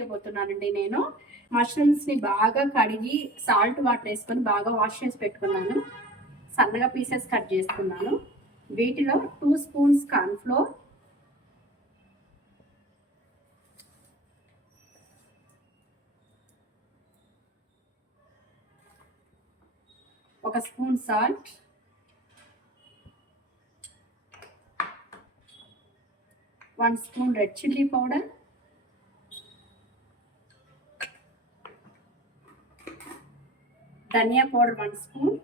చేయబోతున్నానండి. నేను మష్రూమ్స్ని బాగా కడిగి సాల్ట్ వాటర్ వేసుకొని బాగా వాష్ చేసి పెట్టుకున్నాను. సన్నగా పీసెస్ కట్ చేసుకున్నాను. వీటిలో 2 స్పూన్స్ కార్న్‌ఫ్లోర్, ఒక spoon salt, 1 spoon red chilli powder, ధనియా పౌడర్ 1 స్పూన్,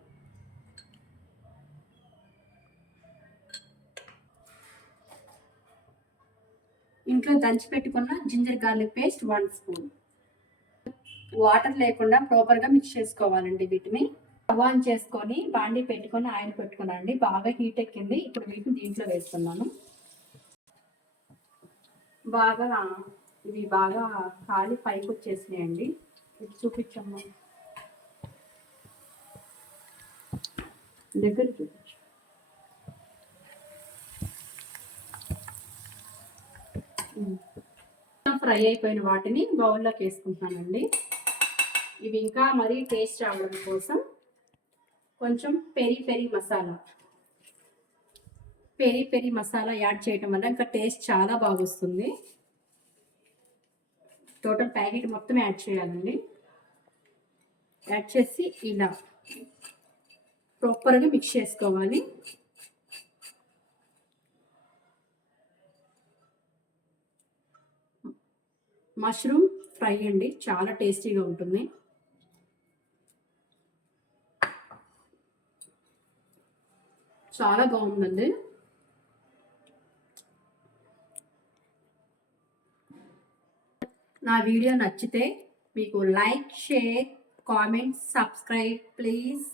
ఇంట్లో దంచి పెట్టుకున్న ginger garlic paste 1 spoon. Water లేకుండా ప్రాపర్గా మిక్స్ చేసుకోవాలండి. వీటిని స్టవ్ ఆన్ చేసుకొని బాండీ పెట్టుకొని ఆయిల్ పెట్టుకున్నానండి. బాగా హీట్ ఎక్కింది. ఇప్పుడు వీటిని దీంట్లో వేస్తున్నాను. ఇవి బాగా కాలి పైకి వచ్చేసినాయండి. ఇది చూపించమ్మా, దగ్గర చూపించు. ఫ్రై అయిపోయిన వాటిని బౌల్లోకి వేసుకుంటానండి. ఇవి ఇంకా మరీ టేస్ట్ రావడం కోసం కొంచెం పెరి మసాలా యాడ్ చేయడం వల్ల ఇంకా టేస్ట్ చాలా బాగా వస్తుంది. టోటల్ ప్యాకెట్ మొత్తం యాడ్ చేయాలండి. యాడ్ చేసి ఇలా ప్రాపర్గా మిక్స్ చేసుకోవాలి. మష్రూమ్ ఫ్రై అండి, చాలా టేస్టీగా ఉంటుంది. చాలా బాగుందండి. నా వీడియో నచ్చితే మీకు like, share, comment, subscribe please.